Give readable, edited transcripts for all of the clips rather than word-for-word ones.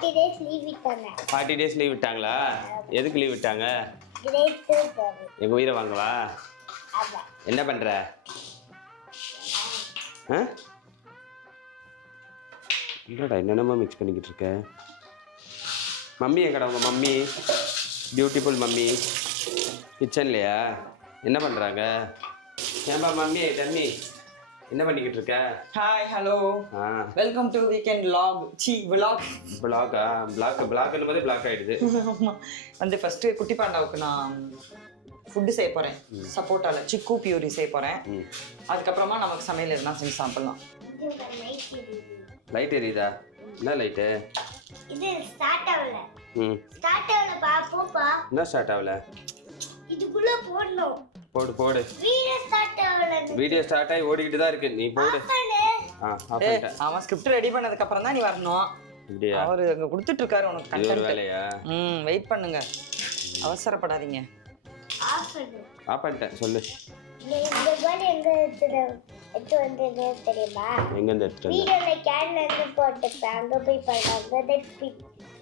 40 days leave விட்டாங்க. 40 days leave விட்டாங்களா? எதுக்கு லீவ் விட்டாங்க? கிரேட் 2 போறது. எங்க உயிரை வாங்கவா? ஆமா. என்ன பண்ற? இல்லடா, என்னென்னமோ மிக்ஸ் பண்ணிக்கிட்டு இருக்க. மம்மி எங்கடா உங்க மம்மி? Beautiful mummy கிச்சன்லையா? என்ன பண்ணுறாங்க? ஏன்பா மம்மி தண்ணி என்ன பண்ணிக்கிட்டு இருக்க? Hi hello welcome to weekend vlog. பிளாகா? பிளாக்னு போது பிளாக் ஆகிடுது. வந்து ஃபஸ்ட்டு குட்டி பாண்டாவுக்கு நான் ஃபுட்டு செய்ய போகிறேன். சப்போட்டாவில் சிக்கு பியூரி செய்ய போகிறேன். அதுக்கப்புறமா நமக்கு சமையல் எதுனா செஞ்சு சாப்பிட்லாம். லைட் எரியுதா? என்ன லைட்டு? இது ஸ்டார்ட் ஆகல. ஸ்டார்ட் ஆகல பாப்போப்பா. என்ன ஸ்டார்ட் ஆகல? இதுக்குள்ள போடணும். போடு. வீடியோ ஸ்டார்ட் ஆகி ஓடிக்கிட்டு தான் இருக்கு. நீ போடு. அவன் ஸ்கிரிப்ட் ரெடி பண்ணதுக்கு அப்புறம் தான் நீ வரணும். அவர் அங்க கொடுத்துட்டு இருக்காரு உனக்கு கண்டென்ட். வேலையா? வெயிட் பண்ணுங்க, அவசரப்படாதீங்க. ஆஃப் பண்ணிட்டேன். சொல்லு. இந்த பால் எங்க எடுத்து வந்தது தெரியுமா? எங்க இருந்து எடுத்துட்டு? வீடியோல கேன்ல இருந்து போட்டுப்பேன். அங்க போய் பாருங்க.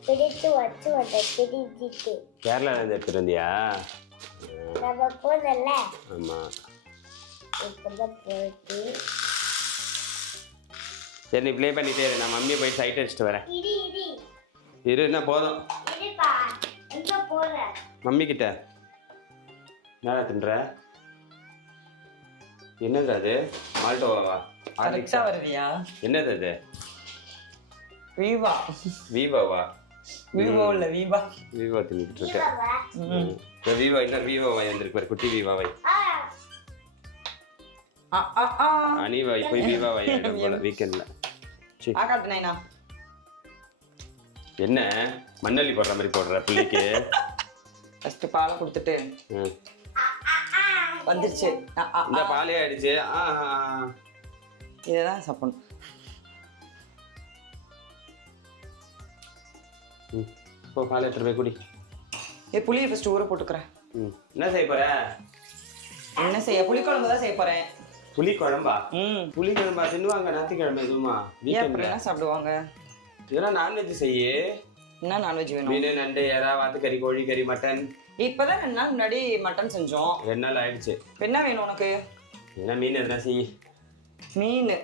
பிடித்து வச்சு வந்த தெரிஞ்சிட்டு. கேரளால இருந்து எடுத்துட்டு வந்தியா? நம்ம போனல. ஆமா. இப்பதான் போயிட்டு. சரி, நீ ப்ளே பண்ணிட்டே இரு. நான் மம்மியை போய் சைட் அடிச்சுட்டு வரேன். இரு என்ன போதும். இருப்பா. எங்க போற? மம்மி கிட்ட. என்னடா தின்ற? என்னது அது? மால்டோவாவா? கரெக்டா வருவியா? என்னது அது? வீவா. வீவாவா? வீவோ இல்ல வீவா. வீவா தின்னுட்டு இருக்க. வீவா என்ன? வீவாவா வந்திருக்கு பாரு, குட்டி வீவாவை. அனிவா போய் வீவாவை போல வீக்கெண்ட்ல. ஆகாட்டு நைனா. என்ன மண்ணள்ளி போடுற மாதிரி போடுற பிள்ளைக்கு? ஃபர்ஸ்ட் பாலை கொடுத்துட்டு வந்துருச்சு. இந்த பாலே ஆயிடுச்சு. இததான் சாப்பிடணும். இப்போ பால் எடுத்துட்டு போய் குடி. புளியை ஃபர்ஸ்ட் ஊற போட்டுக்கிறேன். என்ன செய்ய போற? என்ன செய்ய? புளிக்குழம்பு தான் செய்ய போறேன். புளி குழம்பா? புளி குழம்பா தின்னுவாங்க ஞாயிற்றுக்கிழமை? எதுவுமா என்ன சாப்பிடுவாங்க? இதெல்லாம் நான்வெஜ் செய்ய. என்ன நான்வெஜ் வேணும்? மீன், நண்டு, எறா, வாத்துக்கறி, கோழி கறி, மட்டன். இப்பதான் 2 நாள் முன்னாடி மட்டன் செஞ்சோம். 2 நாள் ஆயிடுச்சு. என்ன வேணும் உனக்கு? என்ன மீன் எதுனா செய்ய. மீன்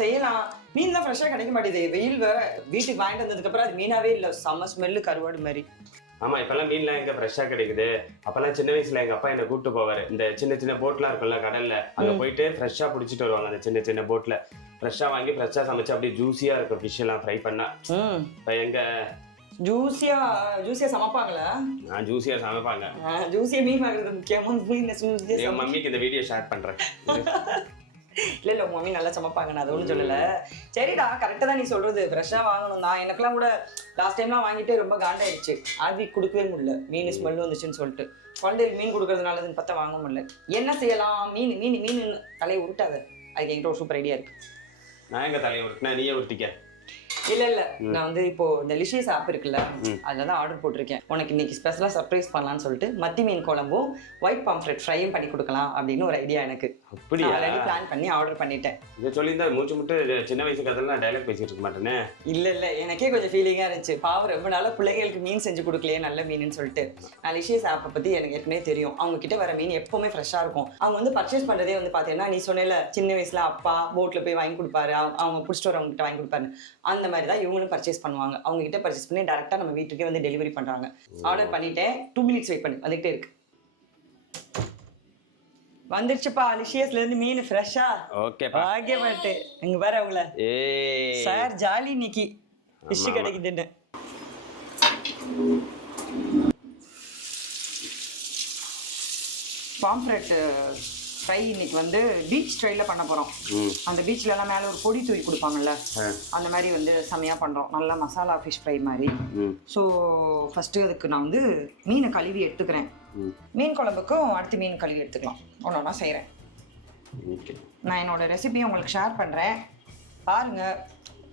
செய்யலாம். மீன் தான் ஃப்ரெஷ்ஷாக கிடைக்க மாட்டேது. வெயில் வேற. வீட்டுக்கு வாங்கிட்டு வந்ததுக்கு அப்புறம் அது மீனாவே இல்லை. செம்ம ஸ்மெல்லு, கருவாடு மாதிரி. ஆமா, இப்பெல்லாம் மீன்லாம் எங்க ஃப்ரெஷ்ஷா கிடைக்குது. அப்பெல்லாம் சின்ன வயசுல எங்க அப்பா என்ன கூப்பிட்டு போவாரு. இந்த சின்ன சின்ன போட்லாம் இருக்குல்ல கடல்ல, அங்க போயிட்டு ஃப்ரெஷ்ஷா பிடிச்சிட்டு வருவாங்க. அந்த சின்ன சின்ன போட்ல ஃப்ரெஷ்ஷா வாங்கி ஃப்ரெஷ்ஷா சமைச்சு அப்படியே ஜூஸியா இருக்கும். ஃபிஷ் எல்லாம் ஃப்ரை பண்ணா எங்க ஜூஸியா சமைப்பாங்களா? ஜூஸியா சமைப்பாங்க. ஜூஸியா மீன் வாங்குறது முக்கியமா. என் மம்மிக்கு இந்த வீடியோ ஷேர் பண்றேன். இல்ல உங்க மம்மி நல்லா சமைப்பாங்க, நான் அது ஒன்றும் சொல்லல. சரிடா, கரெக்டாக தான் நீ சொல்றது. ஃப்ரெஷ்ஷாக வாங்கணும் தான். எனக்குலாம் கூட லாஸ்ட் டைம்லாம் வாங்கிட்டு ரொம்ப காண்டாயிடுச்சு. ஆர்வி கொடுக்கவே முடியல. மீன் ஸ்மெல் வந்துச்சுன்னு சொல்லிட்டு குழந்தைக்கு மீன் கொடுக்கறதுனாலதுன்னு பார்த்தா வாங்க முடியல. என்ன செய்யலாம்? மீன் தலையை உருட்டாத. அதுக்கு என்கிட்ட ஒரு சூப்பர் ஐடியா இருக்கு. நான் எங்க தலையை உருட்டினா நீயே உருட்டிக்க. இல்ல நான் வந்து இப்போ இந்த லிஷியஸ் ஆப் இருக்குல்ல, அதுல தான் ஆர்டர் போட்டிருக்கேன். உனக்கு இன்னைக்கு ஸ்பெஷலா சர்ப்ரைஸ் பண்ணலாம்னு சொல்லிட்டு மத்தி மீன் குழம்பும் ஒயிட் பாம்ஃப்ரெட் ஃப்ரையும் பண்ணி கொடுக்கலாம் அப்படின்னு ஒரு ஐடியா எனக்கு. அப்படியே ஆல்ரெடி பிளான் பண்ணி ஆர்டர் பண்ணிட்டேன். இதை சொல்லியிருந்தா மூச்சு முட்டு சின்ன வயசு கதையில நான் டைலாக் பேசிட்டு இருக்க மாட்டேனே. இல்ல எனக்கே கொஞ்சம் ஃபீலிங்கா இருந்துச்சு. பாவம் ரொம்ப நாளா பிள்ளைகளுக்கு மீன் செஞ்சு கொடுக்கலையே நல்ல மீன் சொல்லிட்டு. நான் லிஷியஸ் ஆப்பை பத்தி எனக்கு ஏற்கனவே தெரியும். அவங்க கிட்ட வர மீன் எப்பவுமே ஃப்ரெஷ்ஷா இருக்கும். அவங்க வந்து பர்ச்சேஸ் பண்றதே வந்து பாத்தீங்கன்னா, நீ சொன்னேல சின்ன வயசுல அப்பா போட்ல போய் வாங்கி கொடுப்பாரு, அவங்க பிடிச்சிட்டு வரவங்க கிட்ட வாங்கி கொடுப்பாரு. அந்த மாதிரி தான் இவங்களும் பர்ச்சேஸ் பண்ணுவாங்க. அவங்க கிட்ட பர்ச்சேஸ் பண்ணி டைரக்டா நம்ம வீட்டுக்கே வந்து டெலிவரி பண்றாங்க. ஆர்டர் பண்ணிட்டேன். 2 minutes வெயிட் பண்ணு, வந்துகிட்டே இருக்கு. வந்துருச்சுப்பா லிஷியஸ்ல இருந்து மீன் ஃப்ரெஷ்ஷா. ஓகே பாக்கே மாட்டே. இங்க பாரு அவங்கள. சார் ஜாலி இன்னைக்கு ஃபிஷ் கிடைக்குதுன்னு. பாம்ஃப்ரெட் ஃப்ரை இன்னைக்கு வந்து பீச் ஸ்டைலில் பண்ண போகிறோம். அந்த பீச்சில் எல்லாம் மேலே ஒரு பொடி தூவி கொடுப்பாங்கல்ல, அந்த மாதிரி வந்து செமையாக பண்ணுறோம். நல்லா மசாலா ஃபிஷ் ஃப்ரை மாதிரி. ஸோ ஃபஸ்ட்டு அதுக்கு நான் வந்து மீனை கழுவி எடுத்துக்கிறேன். மீன் குழம்புக்கும் அடுத்து மீன் கழுவி எடுத்துக்கலாம். ஒன்றா செய்கிறேன். நான் என்னோடய ரெசிபியை உங்களுக்கு ஷேர் பண்ணுறேன், பாருங்கள்,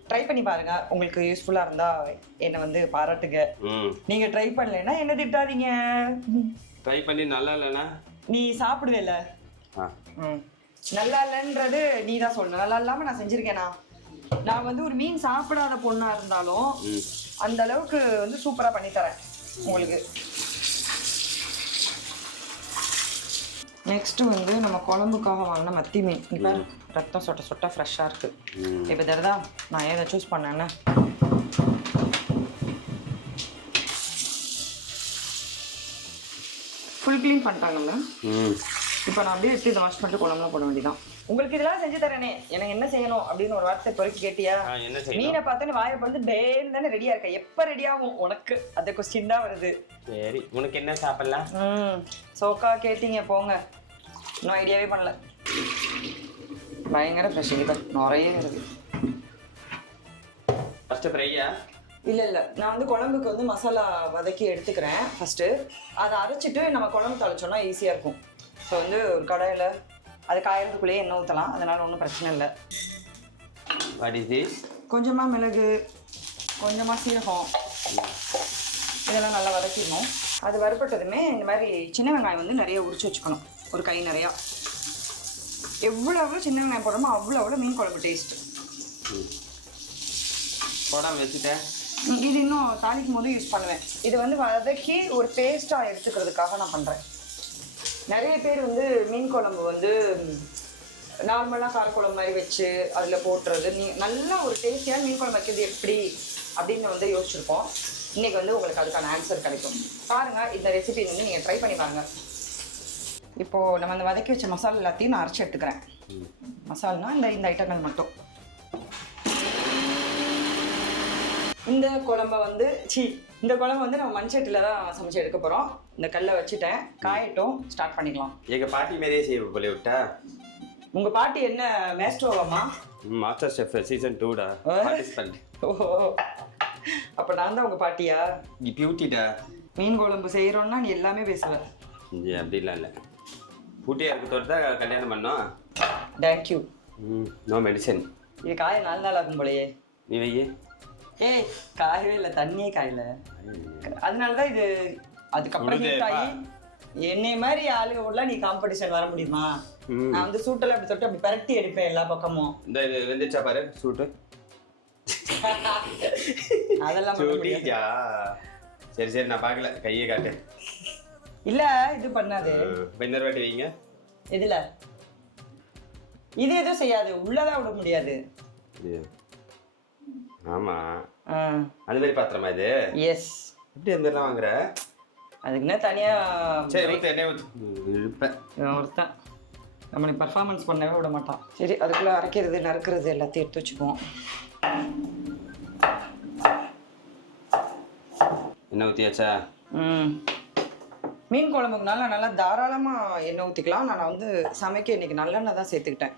ட்ரை பண்ணி பாருங்க. உங்களுக்கு யூஸ்ஃபுல்லாக இருந்தால் என்னை வந்து பாராட்டுங்க. நீங்கள் ட்ரை பண்ணலைன்னா என்ன திட்டாதீங்க. ட்ரை பண்ணி நல்லா இல்லைன்னா நீ சாப்பிடுவேல. நல்லா இல்லைன்றது நீ தான் சொல்லணும். நல்லா இல்லாமல் நான் செஞ்சுருக்கேனா? நான் வந்து ஒரு மீன் சாப்பிடாத பொண்ணா இருந்தாலும் அந்த அளவுக்கு வந்து சூப்பரா பண்ணி தரேன் உங்களுக்கு. நெக்ஸ்ட் வந்து நம்ம குழம்புக்காக வாங்கின மத்தி மீன். இப்போ ரத்தம் சொட்ட சொட்ட ஃப்ரெஷ்ஷாக இருக்கு. இப்போ தரதா நான் ஏன் சூஸ் பண்ணேன்னு ஃபுல் க்ளீன் பண்ணிட்டாங்கல்ல. இப்போ நான் அப்படியே எடுத்து இதை வாஷ் பண்ணிட்டு குழம்புல போட வேண்டியதான். உங்களுக்கு இதெல்லாம் செஞ்சு தரேனே, எனக்கு என்ன செய்யணும் அப்படின்னு ஒரு வார்த்தை இப்போ கேட்டியா? மீனை பார்த்தோன்னு வாயை பார்த்து டேன்னு தானே ரெடியா இருக்க. எப்போ ரெடி ஆகும் உனக்கு அந்த கொஸ்டின் தான் வருது. சரி, உனக்கு என்ன சாப்பிடலாம்? சோக்கா கேட்டீங்க போங்க, இன்னும் ஐடியாவே பண்ணல. பயங்கர ஃப்ரெஷ் இப்போ நிறைய இருக்கு. ஃபர்ஸ்ட் ஃப்ரையா? இல்லை நான் வந்து குழம்புக்கு வந்து மசாலா வதக்கி எடுத்துக்கிறேன் ஃபர்ஸ்ட்டு. அதை அரைச்சிட்டு நம்ம குழம்பு தாளிச்சோம்னா ஈஸியாக இருக்கும். ஸோ வந்து ஒரு கடாயில் அது காயறதுக்குள்ளேயே எண்ணெய் ஊற்றலாம், அதனால் ஒன்றும் பிரச்சனை இல்லை. What is this? கொஞ்சமாக மிளகு, கொஞ்சமாக சீரகம், இதெல்லாம் நல்லா வதக்கிடணும். அது வறுப்பட்டதுமே இந்த மாதிரி சின்ன வெங்காயம் வந்து நிறைய உரிச்சு வச்சுக்கணும், ஒரு கை நிறையா. எவ்வளோ சின்ன வெங்காயம் போடுறோமோ அவ்வளோ மீன் குழம்பு டேஸ்ட்டு. போடாமல் வச்சுட்டேன். இது இன்னும் தாளிக்கும் போது யூஸ் பண்ணுவேன். இது வந்து வதக்கி ஒரு பேஸ்ட்டாக எடுத்துக்கிறதுக்காக நான் பண்ணுறேன். நிறைய பேர் வந்து மீன் குழம்பு வந்து நார்மலாக காரக்குழம்பு மாதிரி வச்சு அதில் போட்டுறது. நல்லா ஒரு டேஸ்டியாக மீன் குழம்பு வைக்கிறது எப்படி அப்படின்னு வந்து யோசிச்சிருப்போம். இன்றைக்கி வந்து உங்களுக்கு அதுக்கான ஆன்சர் கிடைக்கும். பாருங்கள், இந்த ரெசிபி வந்து நீங்கள் ட்ரை பண்ணி பாருங்கள். இப்போது நம்ம அந்த வதக்கி வச்ச மசாலா எல்லாத்தையும் நான் அரைச்சி எடுத்துக்கிறேன். மசாலானா இந்த ஐட்டங்கள் மட்டும். இந்த குழம்பை வந்து இந்த குழம்பு வந்து நம்ம மண்சட்டியில் தான் சமைச்சு எடுக்க போகிறோம். இந்த கல்லை வச்சுட்டேன், காயட்டும், ஸ்டார்ட் பண்ணிக்கலாம். எங்கள் பாட்டி மாரியே செய்ய போல விட்டா. உங்கள் பாட்டி என்ன மேஸ்ட்ரோவாம்மா? மாஸ்டர் ஷெஃப் சீசன் 2டா பார்ட்டிசிபென்ட். ஓஹோ, அப்போ நான் தான் உங்கள் பாட்டியா? பியூட்டிடா. மீன் குழம்பு செய்கிறோன்னா நீ எல்லாமே பேசுவேன். அப்படிலாம் இல்லை, பூட்டியாக இருக்கிறதோடு தான் கல்யாணம் பண்ணோம். தேங்க்யூ. No medicine. இது காய 4 நாள் ஆகும் போலையே. நீ வையே. ஏய், காயவே இல்லை, தண்ணியே காயல. அதனால தான் இது அதுக்கப்புறம் ஹீட் ஆகி என்னை மாதிரி ஆளுங்க நீ காம்படிஷன் வர முடியுமா? நான் வந்து சூட்டெல்லாம் அப்படி தொட்டு அப்படி பரட்டி எடுப்பேன் எல்லா பக்கமும். இந்த இது வெந்துச்சா பாரு சூட்டு. அதெல்லாம் சூட்டியா? சரி நான் பார்க்கல, கையை காட்டு. இல்ல இது பண்ணாது. இன்னொரு வாட்டி வைங்க. எதுல? இது எதுவும் செய்யாது, உள்ளதான் விட முடியாது. ஆமா, அது மாதிரி பாத்திரமா இது? எஸ். எப்படி அந்த மாதிரிலாம் வாங்குற? அதுக்குன்னா தனியா எண்ணெய் இழுப்பேன். ஒருத்தன் நம்மளை பர்ஃபார்மன்ஸ் பண்ணவே விட மாட்டான். சரி, அதுக்குள்ள அரைக்கிறது நறுக்கிறது எல்லாத்தையும் எடுத்து வச்சுக்குவோம். எண்ணெய் ஊற்றியாச்சா? மீன் குழம்புக்குனால நல்லா தாராளமாக எண்ணெய் ஊற்றிக்கலாம். நான் வந்து சமைக்க இன்னைக்கு நல்லெண்ணெய் தான் சேர்த்துக்கிட்டேன்.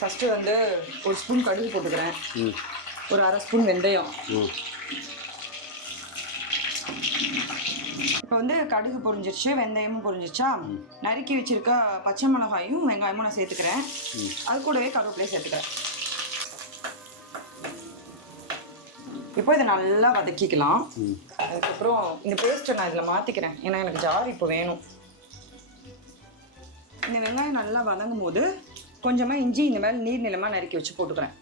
ஃபஸ்ட்டு வந்து ஒரு ஸ்பூன் கடுகு போட்டுக்கிறேன், ஒரு 1/2 ஸ்பூன் வெந்தயம். இப்போ வந்து கடுகு பொரிஞ்சிருச்சு, வெந்தயமும் பொரிஞ்சிருச்சா, நறுக்கி வச்சிருக்க பச்சை மிளகாயும் வெங்காயமும் நான் சேர்த்துக்கிறேன். அது கூடவே கருவேப்பிலையும் சேர்த்துக்கிறேன். இப்போ இதை நல்லா வதக்கிக்கலாம். அதுக்கப்புறம் இந்த பேஸ்ட்டை நான் இதில் மாற்றிக்கிறேன், ஏன்னா எனக்கு ஜார் இப்போ வேணும். இந்த வெங்காயம் நல்லா வதங்கும் போது கொஞ்சமாக இஞ்சி இந்த மாதிரி நீர் நிலமாக நறுக்கி வச்சு போட்டுக்கிறேன்.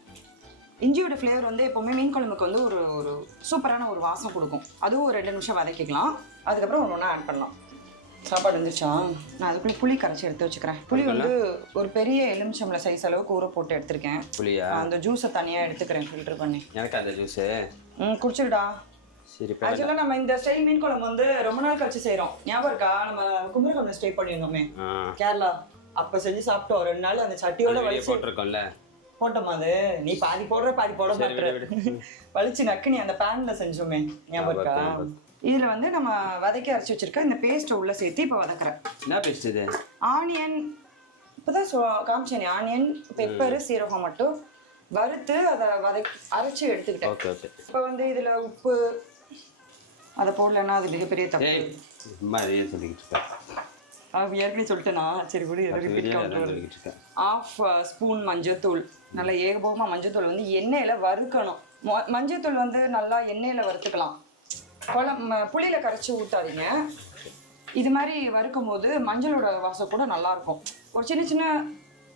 இஞ்சியோட ஃப்ளேவர் வந்து எப்போவுமே மீன் குழம்புக்கு வந்து ஒரு சூப்பரான ஒரு வாசம் கொடுக்கும். அதுவும் ஒரு 2 நிமிஷம் வதக்கிக்கலாம். அதுக்கப்புறம் ஒன்று ஆட் பண்ணலாம். சாப்பாடு வந்துச்சா? நான் அதுக்குள்ளே புளி கரைச்சி எடுத்து வச்சுக்கிறேன். புளி வந்து ஒரு பெரிய எலுமிச்சம்பளம் சைஸ் அளவுக்கு ஊற போட்டு எடுத்திருக்கேன். புளியா? அந்த ஜூஸை தனியாக எடுத்துக்கிறேன், ஃபில்டர் பண்ணி. எனக்கு அந்த ஜூஸு குடிச்சிருடா. சரி. ஆக்சுவலாக நம்ம இந்த ஸ்டைல் மீன் குழம்பு வந்து ரொம்ப நாள் கழிச்சு செய்கிறோம். ஞாபகம் இருக்கா? நம்ம குமரகோணம் ஸ்டே பண்ணியிருந்தோமே கேரளா, அப்போ செஞ்சு சாப்பிட்டோம் 2 நாள். அந்த சட்டியோட வலிச்சு போட்டிருக்கோம்ல, போட்டோமா? அது நீ பாதி போடுற பாதி போட மாட்டேற வலிச்சு நக்குனி அந்த பேன்ல செஞ்சோமே, ஞாபகம் இருக்கா? இதில் வந்து நம்ம வதக்கி அரைச்சி வச்சிருக்க இந்த பேஸ்ட்டை உள்ளே சேர்த்து இப்போ வதக்குறேன். என்ன பேஸ்ட் இது? ஆனியன், இப்போதான் காமிச்சேனே, ஆனியன், பெப்பரு, சீரகம் மட்டும் வறுத்து அதை அரைச்சி எடுத்துக்கிட்டேன். Okay okay. இப்போ வந்து இதில் உப்பு அதை போடலன்னா அது மிகப்பெரிய தப்பு. சொல்லிக்கிட்டு இருக்கேன். ஏற்கனவே சொல்லிட்டேனா? சரி கூட. 1/2 ஸ்பூன் மஞ்சத்தூள், நல்லா ஏகபோகமாக மஞ்சத்தூள் வந்து எண்ணெயில் வறுக்கணும். மஞ்சத்தூள் வந்து நல்லா எண்ணெயில் வறுத்துக்கலாம். புளியில் கரைச்சி ஊற்றாதீங்க. இது மாதிரி வறுக்கும் போது மஞ்சளோட வாசம் கூட நல்லாயிருக்கும். ஒரு சின்ன சின்ன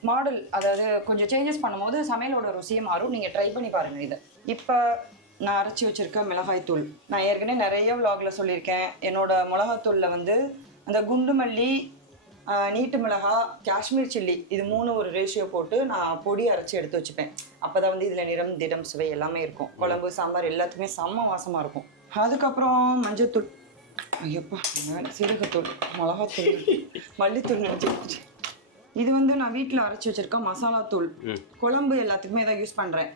மாடல், அதாவது கொஞ்சம் சேஞ்சஸ் பண்ணும்போது சமையலோட ருசியே மாறும். நீங்கள் ட்ரை பண்ணி பாருங்கள் இதை. இப்போ நான் அரைச்சி வச்சுருக்க மிளகாய்த்தூள், நான் ஏற்கனவே நிறைய vlogல சொல்லியிருக்கேன். என்னோட மிளகாத்தூளில் வந்து அந்த குண்டு மல்லி, நீட்டு மிளகா, காஷ்மீர் சில்லி, இது 3 ஒரு ரேஷியோ போட்டு நான் பொடி அரைச்சி எடுத்து வச்சுப்பேன். அப்போ தான் வந்து இதில் நிறம், திடம், சுவை எல்லாமே இருக்கும். குழம்பு, சாம்பார் எல்லாத்துக்குமே செம்ம வாசமாக இருக்கும். அதுக்கப்புறம் மஞ்சத்தூள், ஐயப்பா சீரகத்தூள், மிளகாத்தூள், மல்லித்தூள் நினச்சி. இது வந்து நான் வீட்டில் அரைச்சி வச்சுருக்க மசாலா தூள். குழம்பு எல்லாத்துக்குமே இதை யூஸ் பண்ணுறேன்.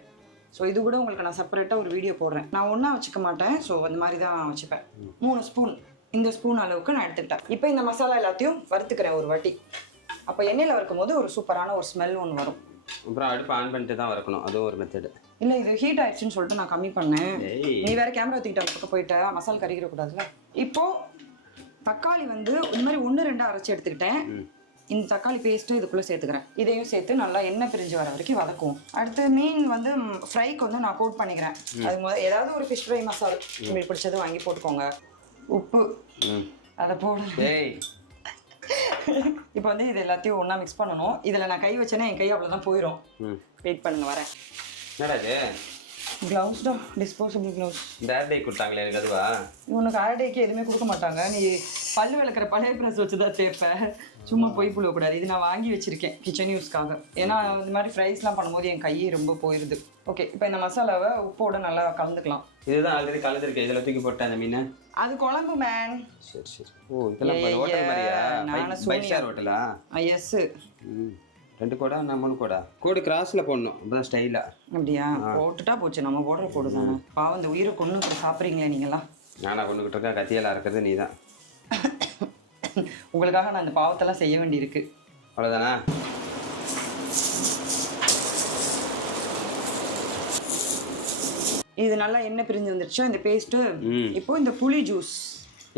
ஸோ இது கூட உங்களுக்கு நான் செப்பரேட்டாக ஒரு வீடியோ போடுறேன். நான் ஒன்றா வச்சுக்க மாட்டேன். ஸோ அந்த மாதிரி தான் வச்சுப்பேன். 3 ஸ்பூன், இந்த ஸ்பூன் அளவுக்கு நான் எடுத்துக்கிட்டேன். இப்போ இந்த மசாலா எல்லாத்தையும் வறுத்துக்கிறேன் ஒரு வாட்டி. அப்போ எண்ணெயில் வறுக்கும் போது ஒரு சூப்பரான ஒரு ஸ்மெல் ஒன்று வரும். அப்புறம் அடுப்பு ஆன் பண்ணிட்டு தான் வறுக்கணும், அதுவும் ஒரு மெத்தடு. இல்லை, இது ஹீட் ஆயிடுச்சுன்னு சொல்லிட்டு நான் கம்மி பண்ணேன். நீ வேற கேமரா தூக்கிட்ட பக்கம் போயிட்ட, மசாலா கறிக்கிறக்கூடாதுல்ல. இப்போது தக்காளி வந்து இந்த மாதிரி 1-2 அரைச்சி எடுத்துக்கிட்டேன். இந்த தக்காளி பேஸ்ட்டு இதுக்குள்ளே சேர்த்துக்கிறேன். இதையும் சேர்த்து நல்லா எண்ணெய் பிரிஞ்சு வர வரைக்கும் வதக்குவோம். அடுத்து மீன் வந்து ஃப்ரைக்கு வந்து நான் கோட் பண்ணிக்கிறேன். அது ஏதாவது ஒரு ஃபிஷ் ஃப்ரை மசாலா உங்களுக்கு பிடிச்சது வாங்கி போட்டுக்கோங்க. உப்பு அதை போடு. இப்போ வந்து இது எல்லாத்தையும் ஒன்றா மிக்ஸ் பண்ணணும். இதில் நான் கை வச்சேன்னா என் கை அவ்வளோதான் போயிடும். வெயிட் பண்ணுங்க, வரேன். என்னடா இது? க்ளவுஸ் தான், டிஸ்போசபிள் க்ளவுஸ். இந்த ஏர்டே கொடுத்தாங்களே, எனக்கு அதுவா? உனக்கு ஏர்டேக்கு எதுவுமே கொடுக்க மாட்டாங்க. நீ பல்லு விளக்குற பழைய ப்ரெஸ் வச்சு தான் தேய்ப்பேன். சும்மா போய் புழுவக்கூடாது. இது நான் வாங்கி வச்சிருக்கேன் கிச்சன் யூஸ்க்காக. ஏன்னா இந்த மாதிரி ஃப்ரைஸ்லாம் பண்ணும்போது என் கையே ரொம்ப போயிடுது. ஓகே, இப்போ இந்த மசாலாவை உப்போட நல்லா கலந்துக்கலாம். இதுதான் ஆல்ரெடி கலந்துருக்கு. இதில் தூக்கி போட்டேன் அந்த மீன். அது குழம்பு மேன். சரி சரி. ஓ, இதெல்லாம் ஹோட்டல் மாதிரியா? 5 ஸ்டார் ஹோட்டலா? எஸ். 2 கோடா, 3 கோடா? கோடு கிராஸில் போடணும், அப்பதான் ஸ்டைலா. அப்படியா? போட்டுட்டா போச்சு, நம்ம போடுற போடு தானே. பாவம், இந்த உயிரை கொண்டு சாப்பிட்றீங்களே நீங்களாம். நானா கொண்டுகிட்டு இருக்கேன், கத்தியெல்லாம் இருக்கிறது நீ தான். உங்களுக்காக நான் இந்த பாவத்தெல்லாம் செய்ய வேண்டியிருக்கு. அவ்வளோதானா? இது நல்லா எண்ணெய் பிரிஞ்சு வந்துருச்சா இந்த பேஸ்ட்டு. இப்போ இந்த புளி ஜூஸ்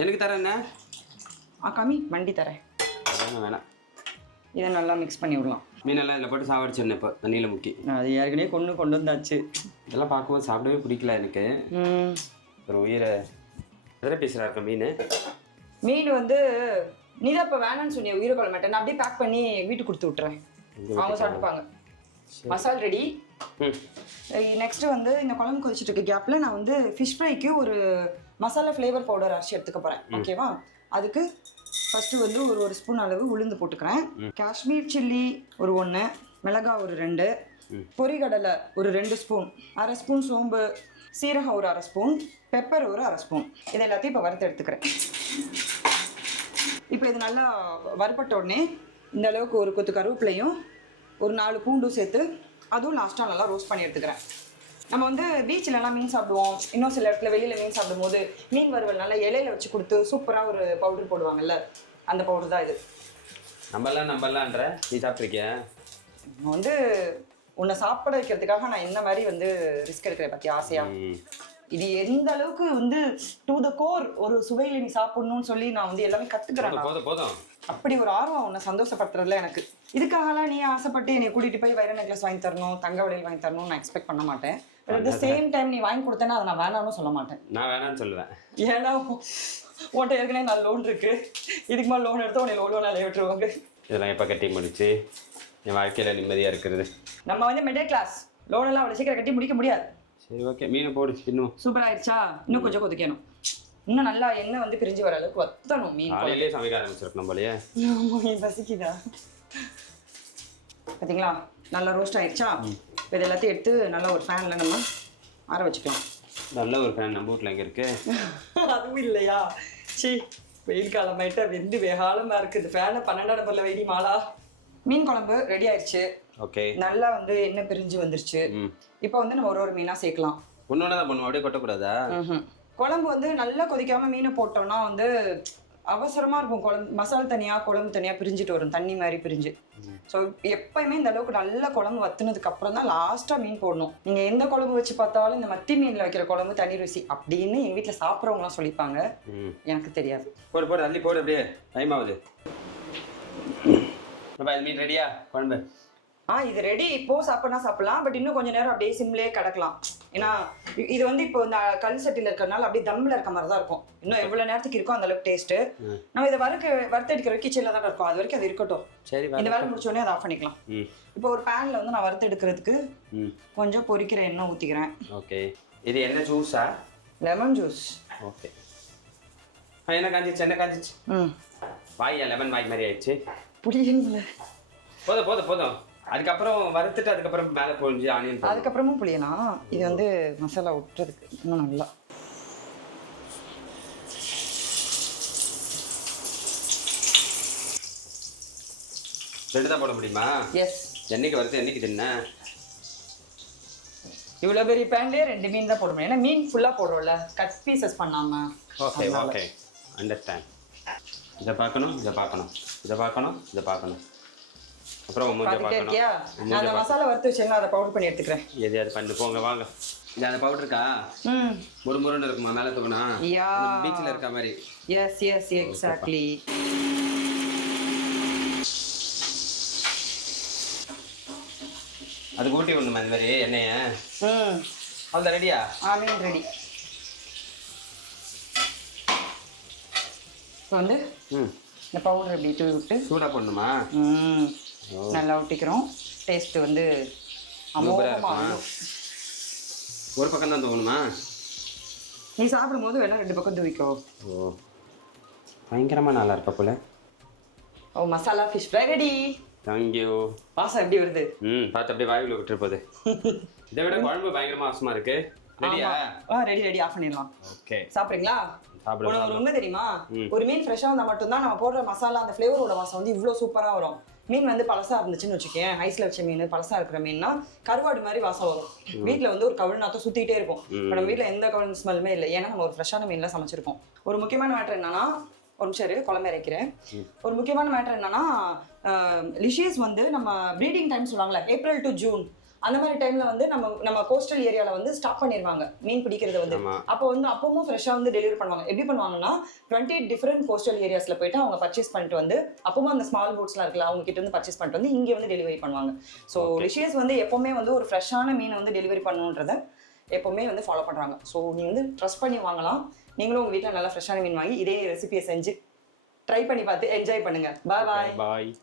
எனக்கு தரேன் என்ன? கம்மி வண்டி தரேன். வேணாம். இதை நல்லா மிக்ஸ் பண்ணி விடலாம். மீனெல்லாம் இதில் போட்டு சாவடிச்சிருந்தேன் இப்போ தண்ணியில் முக்கி. அது ஏற்கனவே கொண்டு வந்தாச்சு. இதெல்லாம் பார்க்கும்போது சாப்பிடவே பிடிக்கல எனக்கு. ஒரு உயிரை எதில் பேசுகிறா இருக்க மீன். மீன் வந்து நீ தான் இப்போ வேணான்னு சொன்னிய உயிரை கொள்ள மாட்டேன். நான் அப்படியே பேக் பண்ணி வீட்டுக்கு கொடுத்து விட்டுறேன். அவங்க சாப்பிட்டுப்பாங்க. மசால் ரெடி. நெக்ஸ்ட்டு வந்து இந்த குழம்பு கொதிச்சுட்டு இருக்க கேப்பில் நான் வந்து ஃபிஷ் ஃப்ரைக்கு ஒரு மசாலா ஃப்ளேவர் பவுடர் அரைச்சி எடுத்துக்க போகிறேன். ஓகேவா? அதுக்கு ஃபஸ்ட்டு வந்து ஒரு ஸ்பூன் அளவு உளுந்து போட்டுக்கிறேன். காஷ்மீர் சில்லி ஒரு 1, மிளகாய் ஒரு 2, பொரிகடலை ஒரு 2 ஸ்பூன், 1/2 ஸ்பூன் சோம்பு, சீரகம் ஒரு 1/2 ஸ்பூன், பெப்பர் ஒரு 1/2 ஸ்பூன். இது எல்லாத்தையும் இப்போ வறுத்து எடுத்துக்கிறேன். இப்போ இது நல்லா வறுப்பட்ட உடனே இந்த அளவுக்கு ஒரு கொத்து கருவேப்பிலையும் ஒரு 4 பூண்டும் சேர்த்து அதுவும் லாஸ்ட்டாக நல்லா ரோஸ்ட் பண்ணி எடுத்துக்கிறேன். நம்ம வந்து பீச்சிலலாம் மீன் சாப்பிடுவோம். இன்னும் சில இடத்துல வெளியில் மீன் சாப்பிடும் போது மீன் வறுவல் நல்லா இலையில வச்சு கொடுத்து சூப்பராக ஒரு பவுடர் போடுவாங்கல்ல, அந்த பவுடர் தான் இது. நம்பலான்ற நீ சாப்பிட்ருக்கியா? நான் வந்து உன்னை சாப்பிட வைக்கிறதுக்காக நான் இந்த மாதிரி வந்து ரிஸ்க் எடுக்கிறேன் பற்றி ஆசையாக. இது எந்த அளவுக்கு வந்து டு த கோர் ஒரு சுவையில் நீ சாப்பிடணும்னு சொல்லி நான் வந்து எல்லாமே கற்றுக்கிறேன். போதும். அப்படி ஒரு ஆர்வம் உன்னை சந்தோஷப்படுத்துறதுல எனக்கு. இதுக்காகலாம் நீ ஆசைப்பட்டு என்னை கூட்டிகிட்டு போய் வைர நெக்லஸ் வாங்கி தரணும், தங்க வளையல் வாங்கி தரணும்னு நான் எக்ஸ்பெக்ட் பண்ண மாட்டேன். அட் த சேம் டைம் நீ வாங்கி கொடுத்தேன்னா அதை நான் வேணாம்னு சொல்ல மாட்டேன். நான் வேணான்னு சொல்லுவேன். ஏன்னா உன்ட்ட ஏற்கனவே நான் லோன் இருக்கு. இதுக்கு மேலே லோன் எடுத்து உன்னை லோன் அலைய விட்டுருவாங்க. இதெல்லாம் எப்போ கட்டி முடிச்சு என் வாழ்க்கையில் நிம்மதியாக இருக்கிறது. நம்ம வந்து மிடில் கிளாஸ், லோன் எல்லாம் அவ்வளோ சீக்கிரம் கட்டி முடிக்க முடியாது. சரி, ஓகே, மீனை போடு. இன்னும் சூப்பர் ஆயிடுச்சா? இன்னும் கொஞ்சம் கொதிக்கணும். இன்னும் நல்லா எண்ணெய் வந்து பிரிஞ்சு வர அளவுக்கு வத்தணும் மீன். காலையிலேயே சமைக்க ஆரம்பிச்சிருக்கணும் போலயே. பசிக்குதா? பார்த்தீங்களா, நல்லா ரோஸ்ட் ஆயிடுச்சா? இது எல்லாத்தையும் எடுத்து நல்லா ஒரு ஃபேனில் நம்ம ஆற வச்சுக்கலாம். நல்ல ஒரு ஃபேன் நம்ம வீட்டில் எங்கே இருக்கு? அதுவும் இல்லையா? சி, வெயில் காலமாயிட்டா வெந்து வேகாலமாக இருக்குது. ஃபேனை 12 நம்பரில் வெடி மாலா. மீன் குழம்பு ரெடி ஆயிடுச்சு. ஓகே, நல்லா வந்து எண்ணெய் பிரிஞ்சு வந்துருச்சு. இப்போ வந்து நம்ம ஒரு மீனாக சேர்க்கலாம். ஒன்னோட தான் பண்ணுவோம், அப்படியே கொட்டக்கூடாதா? குழம்பு வந்து நல்லா கொதிக்காமல் மீனை போட்டோம்னா வந்து அவசரமாக இருக்கும். குழம்பு மசாலா தனியாக குழம்பு தனியாக பிரிஞ்சுட்டு வரும், தண்ணி மாதிரி பிரிஞ்சு. ஸோ எப்பயுமே இந்த அளவுக்கு நல்லா குழம்பு வத்துனதுக்கு அப்புறம் தான் லாஸ்ட்டாக மீன் போடணும். நீங்கள் எந்த குழம்பு வச்சு பார்த்தாலும் இந்த மத்தி மீனில் வைக்கிற குழம்பு தனி ருசி அப்படின்னு எங்கள் வீட்டில் சாப்பிட்றவங்களாம் சொல்லிப்பாங்க. எனக்கு தெரியாது. போடு அள்ளி போடு, அப்படியே டைம் ஆகுது. மீன் ரெடியா குழம்பு? இது ரெடி. இப்போ சாப்பிட்னா சாப்பிடலாம். பட் இன்னும் கொஞ்சம் நேரம் அப்படியே சிம்லேயே கிடக்கலாம். ஏன்னா இது வந்து இப்போ இந்த கல் சட்டியில் இருக்கிறதுனால அப்படியே தம்மில் இருக்க மாதிரி தான் இருக்கும். இன்னும் எவ்வளோ நேரத்துக்கு இருக்கும் அந்த அளவுக்கு டேஸ்ட்டு. நம்ம இதை வறுத்தெடுக்கிற வரைக்கும் கிச்சனில் தான் இருக்கும், அது வரைக்கும் அது இருக்கட்டும். சரி, இந்த வேலை முடிச்சோடனே அதை ஆஃப் பண்ணிக்கலாம். இப்போ ஒரு பேனில் வந்து நான் வறுத்தெடுக்கிறதுக்கு கொஞ்சம் பொரிக்கிற எண்ணெய் ஊற்றிக்கிறேன். ஓகே, இது என்ன ஜூஸா? Lemon juice. ஓகே, என்ன காஞ்சிச்சு? வாய் லெமன் வாய் மாதிரி ஆயிடுச்சு. புளியல போதும். அதுக்கப்புறம் வறுத்துட்டு அதுக்கப்புறம் மேலே பொழிஞ்சு ஆனியன், அதுக்கப்புறமும் புளியலாம். இது வந்து மசாலா விட்டுறதுக்கு இன்னும் நல்லா. ரெண்டு தான் போட முடியுமா? எஸ். என்னைக்கு வறுத்து என்னைக்கு தின்ன? இவ்வளோ பெரிய பேன்லேயே 2 மீன் தான் போட முடியும். ஏன்னா மீன் ஃபுல்லாக போடுறோம்ல, கட் பீசஸ் பண்ணாம. Okay understand. இதை பார்க்கணும். அப்புறம் நான் அந்த மசாலா வறுத்து வச்சேன்னா அதை பவுடர் பண்ணி எடுத்துக்கிறேன். எது அது பண்ணு போங்க வாங்க. இது அந்த பவுடர் இருக்கா? முறுமுறுன்னு இருக்குமா மேலே தூக்குனா? பீச்சில் இருக்க மாதிரி. Yes exactly. அது கூட்டி விடணுமா இந்த மாதிரி எண்ணெய? அவ்வளோ ரெடியா? மீன் ரெடி. இப்போ வந்து இந்த பவுடர் எப்படி தூவி விட்டு சூடாக போடணுமா? நல்லா ஊட்டிக்கிறோம். டேஸ்ட்டு வந்து ஒரு பக்கம் தான் தூக்கணுமா? நீ சாப்பிடும்போது வேணா 2 பக்கம் தூவிக்கோ. ஓ, பயங்கரமாக நல்லா இருக்க போல. ஓ, masala fish fry ready. Thank you. வாசம் எப்படி வருது? பார்த்து அப்படியே வாயுவில் விட்டுரு போகுது. இதை விட குழம்பு பயங்கரமாக வாசமாக இருக்கு. ரெடியா? ரெடி ஆஃப் பண்ணிடலாம். ஓகே, சாப்பிட்றீங்களா? ஒரு உண்மை தெரியுமா? ஒரு மீன் ஃப்ரெஷ்ஷாக வந்தால் மட்டும்தான் நம்ம போடுற மசாலா அந்த ஃப்ளேவரோட வாசம் வந்து இவ்வளோ சூப்பராக வரும். மீன் வந்து பழசாக இருந்துச்சுன்னு வச்சுக்கேன், ஐஸில் வச்ச மீன் பழசாக இருக்கிற மீன்னா கருவாடு மாதிரி வாசம் வரும். வீட்டில் வந்து ஒரு கவுள் நாத்தம் சுற்றிக்கிட்டே இருக்கும். இப்போ நம்ம வீட்டில் எந்த கவுள் ஸ்மெல்லுமே இல்லை, ஏன்னா நம்ம ஒரு ஃப்ரெஷ்ஷான மீன்லாம் சமைச்சிருக்கோம். ஒரு முக்கியமான மேட்டர் என்னன்னா, ஒரு நிமிஷம் குழம்பு இறக்கிறேன். ஒரு முக்கியமான மேட்டர் என்னன்னா, லிஷியஸ் வந்து நம்ம ப்ரீடிங் டைம் சொல்லுவாங்கல்ல, ஏப்ரல் டு ஜூன் அந்த மாதிரி டைம்ல வந்து நம்ம கோஸ்டல் ஏரியால வந்து ஸ்டாப் பண்ணிடுவாங்க மீன் பிடிக்கிறது வந்து. அப்போ வந்து அப்பவும் ஃப்ரெஷ்ஷாக வந்து டெலிவரி பண்ணுவாங்க. எப்படி பண்ணுவாங்கன்னா 28 டிஃப்ரெண்ட் கோஸ்டல் ஏரியாஸ்ல போயிட்டு அவங்க பர்ச்சேஸ் பண்ணிட்டு வந்து அப்பவும் அந்த ஸ்மால் போட்ஸ்லாம் இருக்குல்ல, அவங்க கிட்ட இருந்து பர்ச்சேஸ் பண்ணிட்டு வந்து இங்கே வந்து டெலிவரி பண்ணுவாங்க. ஸோ லிஷியஸ் வந்து எப்பவுமே வந்து ஒரு ஃப்ரெஷ்ஷான மீனை வந்து டெலிவரி பண்ணணுன்றத எப்பவுமே வந்து ஃபாலோ பண்ணுறாங்க. ஸோ நீ வந்து ட்ரஸ்ட் பண்ணி வாங்கலாம். நீங்களும் உங்கள் வீட்டில் நல்லா ஃப்ரெஷ்ஷான மீன் வாங்கி இதே ரெசிபியை செஞ்சு ட்ரை பண்ணி பார்த்து என்ஜாய் பண்ணுங்க. பாய்.